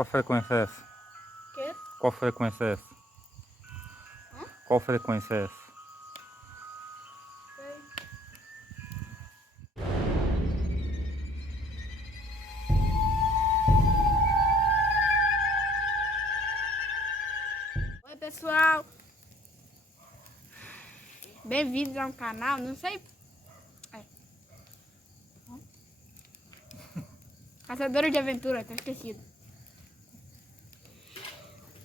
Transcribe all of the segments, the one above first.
Qual frequência é essa? Quê? Qual frequência é essa? Hã? Qual frequência é essa? Sei. Oi, pessoal. Bem-vindos ao canal, não sei... Caçadora de aventura, tá esquecido.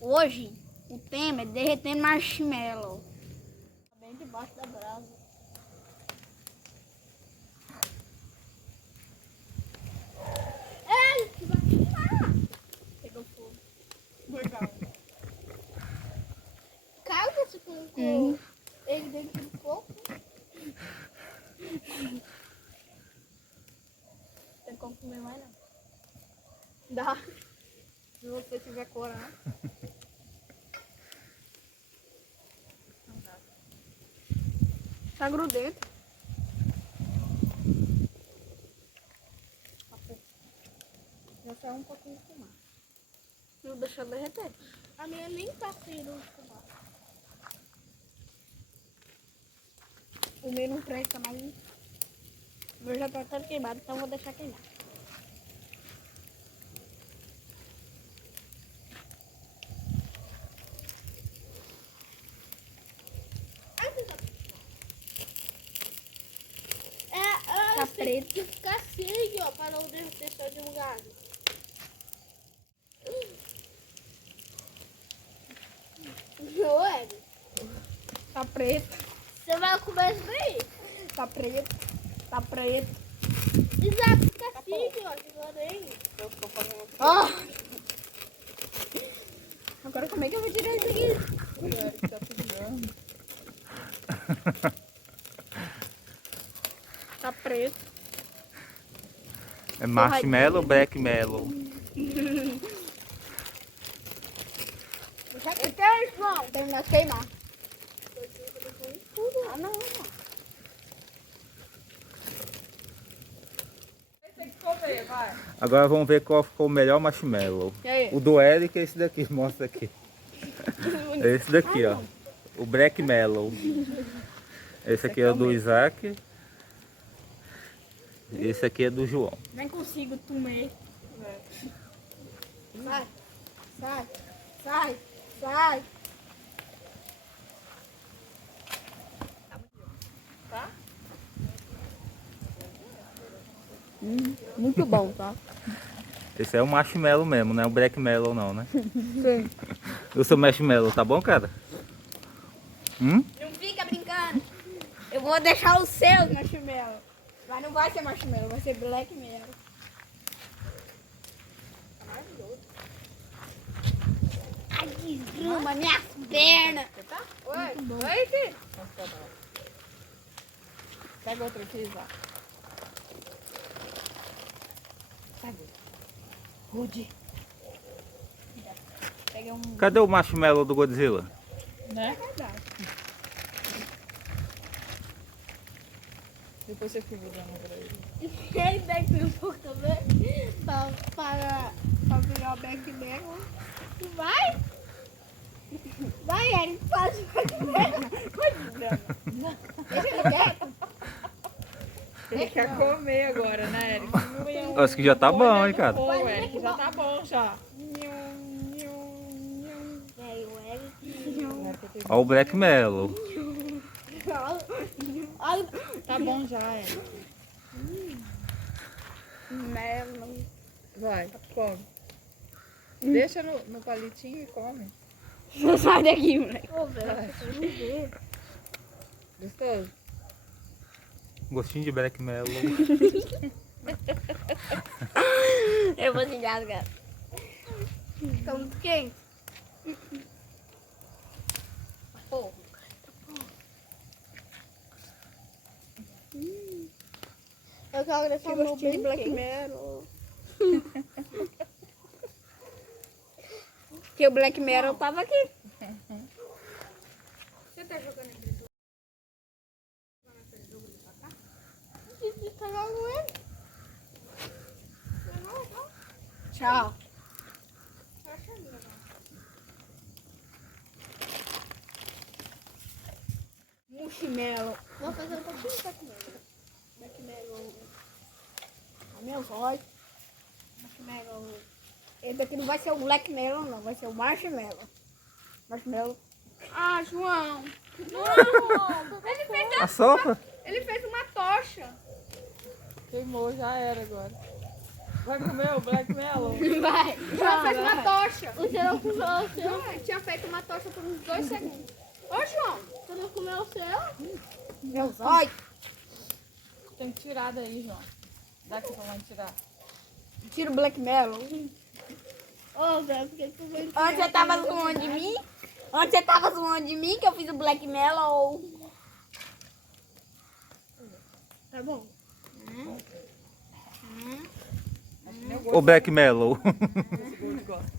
Hoje, o tema é derreter marshmallow. Tá bem debaixo da brasa. Ei, que vai queimar. Pegou fogo. Legal. Calma, você colocou ele dentro do fogo. Tem como comer mais não? Dá. Se você tiver coragem. Tá grudento. Já saiu um pouquinho de fumaça. Não deixou derreter. A minha nem tá saindo de fumaça. O meu não presta mais. O meu já tá todo queimado, então vou deixar queimar. Tá preto. Tem que ficar assim, ó, para não derreter só de um lado. Não é? Tá preto. Você vai comer isso aí? Tá preto. Tá preto. Exato, fica assim, ó, agora Ah! Agora como é que eu vou tirar isso aqui? Tá pegando. Tá preto. É marshmallow ou blackmallow? O que é isso, não? Terminar de queimar. Ah, não. Tem que comer, vai. Agora vamos ver qual ficou o melhor marshmallow. E aí? O do Eric é esse daqui, mostra aqui. É esse daqui, ó. O blackmallow. Esse aqui é o do Isaac. Esse aqui é do João. Nem consigo comer. Sai. Sai. Sai. Sai. Tá? Muito bom, tá? Esse é o marshmallow mesmo, não é o blackmallow não, né? Sim. O seu marshmallow, tá bom, cara? Não fica brincando. Eu vou deixar o seu marshmallow. Mas não vai ser marshmallow, vai ser blackmallow. Tá maravilhoso. Ai, desgrama minhas pernas. Tá? Oi, filho. Pega outro aqui, Isaac. Cadê? Rude. Pega um... Cadê o marshmallow do Godzilla? Né? Verdade. Depois você fica dando pra ele. Ele daqui um pouco também. Para virar o back-back. Vai? Vai, Eric, faz o back-back. Deixa ele quieto. Ele quer comer agora, né, Eric? Acho que já tá bom, hein, cara? Ô, Eric, já tá bom já. Aí, o Eric. Ó o blackmallow. Olha, Tá bom já, Eric. Melo. Vai, come. Deixa no palitinho e come. Sai daqui, moleque. ô, velho, eu não ver. Gostoso? Gostinho de blackmallow. Eu vou te engasgar. Tá muito quente. Porra. Eu quero deixar Que o meu gostinho de bem Black quente. Mirror. Que o Black Mirror tava aqui. Você tá jogando aqui? Tchau. um chinelo. Vou fazer um pouquinho de marshmallow. Marshmallow. Meu zóio. Marshmallow. Esse daqui não vai ser o Black Melon, não. Vai ser o Marshmallow. Marshmallow. Ah, João. Não, Ele fez, A sopa? ele fez uma tocha. Queimou, já era agora. Vai comer o Black Melon? Vai. João fez uma tocha. o seu não comeu o seu. João tinha feito uma tocha por uns 2 segundos. Ô, João. Você não comeu o seu? Meu zóio. Tem que tirar daí, João. Dá aqui pra mãe tirar. Tira o Black Melon. Ô, Zé, porque tu veio... Antes você tava zoando de mim? Antes você tava zoando de mim que eu fiz o Black Melon. Tá bom. O Black Mellow. Esse Gold gosta.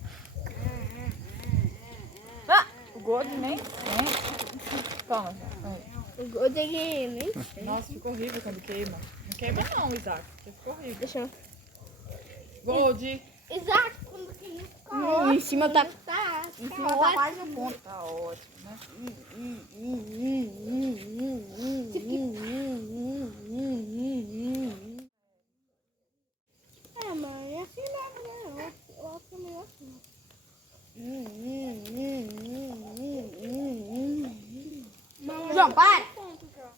Ah, O Gold nem sente. Toma, João. O Gold é game, hein? Nossa, fica horrível quando queima. Não queima não, Isaac. Porque fica horrível. Deixa eu... Gold. Exato, quando tem em cima tá... Tá, Em cima tá quase o ponto. Tá ótimo, né? É, mãe, é assim mesmo, né? Eu acho que é melhor assim. Mamãe, João, para. ponto, João.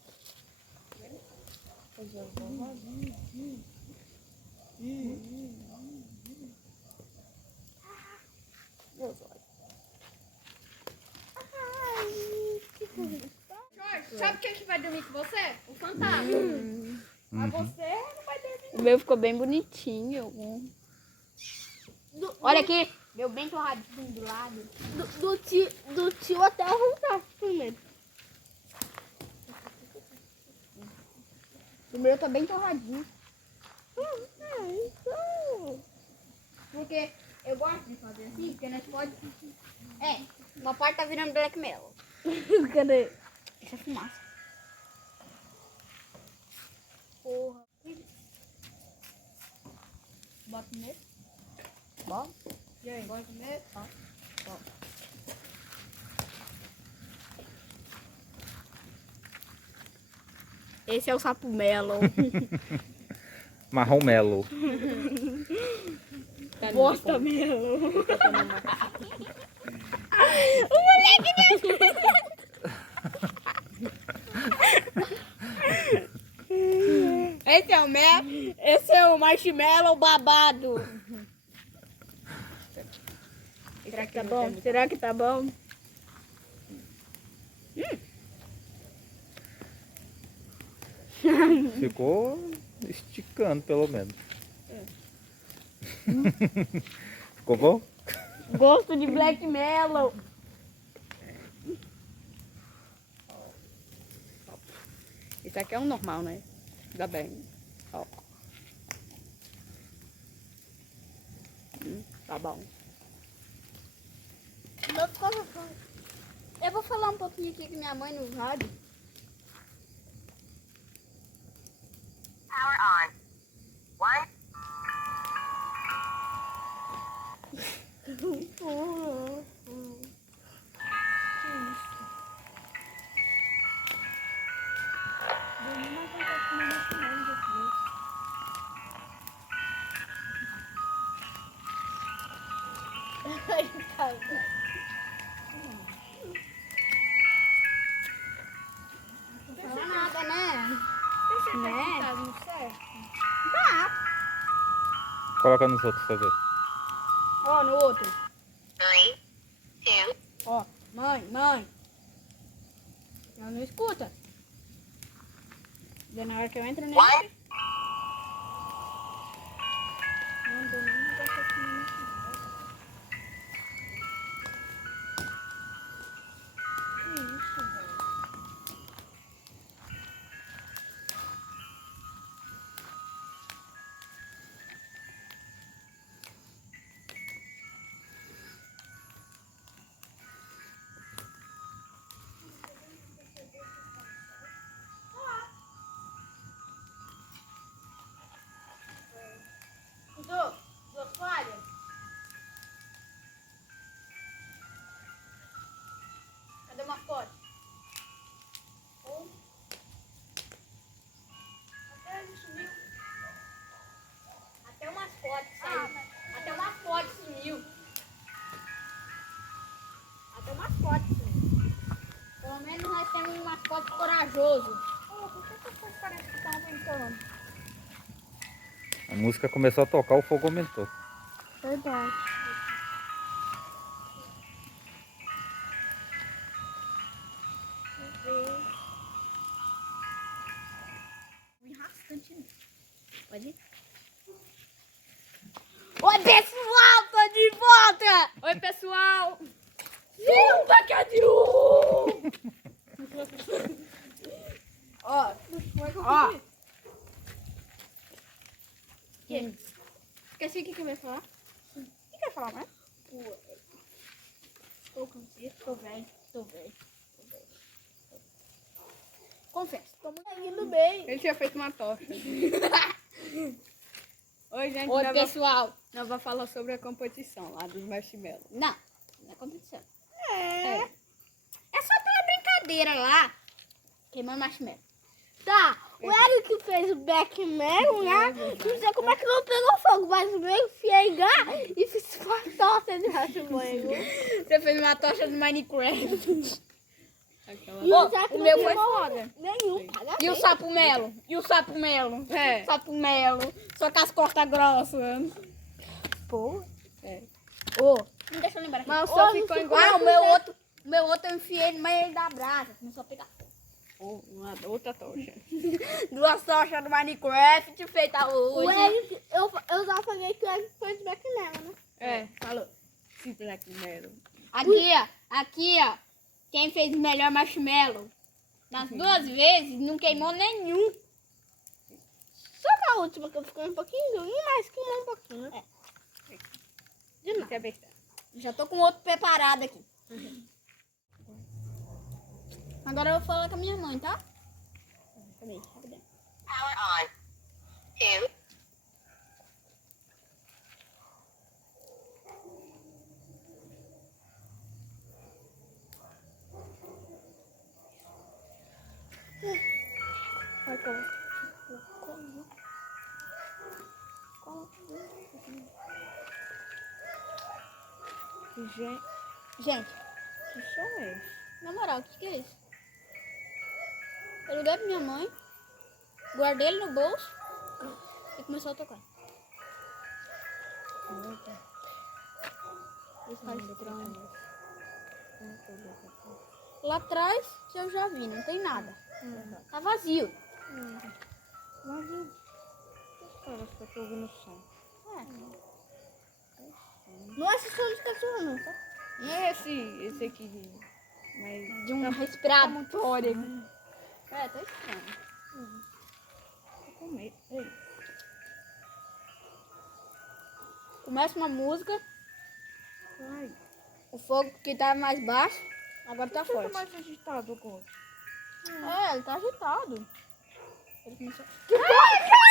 Sabe quem que vai dormir com você? O fantasma. Mas você não vai dormir. O meu ficou bem bonitinho. Olha aqui. Meu bem torradinho do lado. Do tio até arrancar primeiro. O meu tá bem torradinho. Então... Porque eu gosto de fazer assim, porque nós pode... É, uma parte tá virando Black Melon. Cadê? Isso é fumaça. Porra. Bota nele. Bota. E aí? Bota nele. Ó. Esse é o sapo melon. Marrom Mellow. Bosta melon. Esse é o mel. Esse é o marshmallow babado. Será que tá bom? Será que tá bom? Ficou esticando, pelo menos. Ficou bom? Gosto de black melon. Isso aqui é um normal, né? Ainda bem. Ó. Tá bom. Eu vou falar um pouquinho aqui com minha mãe no rádio. Power on. One. Não fala nada, né? Né? Tá no certo? Coloca nos outros pra ver. Ó, no outro. 3, 2, Ó, mãe. Ela não escuta. Daí na hora que eu entro nele. 1. Não dou nem negócio aqui, né? menos nós temos um mascote corajoso. Por que o fogo parece que tá aumentando? A música começou a tocar, o fogo aumentou. Verdade. Pode ir? Oi, pessoal, tô de volta! Oi, pessoal! Silva, que é de Ó, ó. Esqueci o que eu ia falar. O que eu ia falar, né? Tô cansado, tô velho. Confesso, tô muito Indo bem. Ele tinha feito uma tocha. Oi, gente. Oi, nós pessoal. vamos falar sobre a competição lá dos marshmallows. Não é competição. É só pela brincadeira lá. Queimando marshmallow. Tá, o Eric fez o backman, né? Não sei como é que não pegou fogo, mas o meu enfiei lá e fiz uma torta de marshmallow. Você fez uma tocha do Minecraft. Aquela... E o Zac o não meu foi pegou foda. nenhum. E o sapo melo? É. Sapo melo. Só com as costas grossas. Pô. Ô, não deixa eu lembrar aqui. Mas o seu ficou igual. Ah, o meu outro eu enfiei no meio da brasa. Começou a pegar Uma outra tocha. duas tochas do Minecraft feita O hoje. Eric, eu já falei que o Eric fez backman, né? É, falou. Sim, Black Mirror. Aqui, ó. Quem fez o melhor marshmallow? Das duas vezes, não queimou nenhum. Só na última que eu fiquei um pouquinho, mas queimou um pouquinho, né? Isso é besteira. Já tô com outro preparado aqui. Agora eu vou falar com a minha mãe, tá? Peraí, rapidinho. Power on. 2. Gente, Que som é esse? na moral, o que é isso? Eu liguei pra minha mãe, guardei ele no bolso e começou a tocar. Isso tá estranho. Lá atrás, que eu já vi, não tem nada. Tá vazio. Parece que eu tô ouvindo som. Não é esse som de cachorro, não, tá? Não é esse aqui. Mas De um respiratório. É, tá estranho. tô com medo. Ei. Começa uma música, Ai. o fogo que tava mais baixo, agora tá Por que forte. mais agitado agora? É, ele tá agitado. Ele começou... Ai,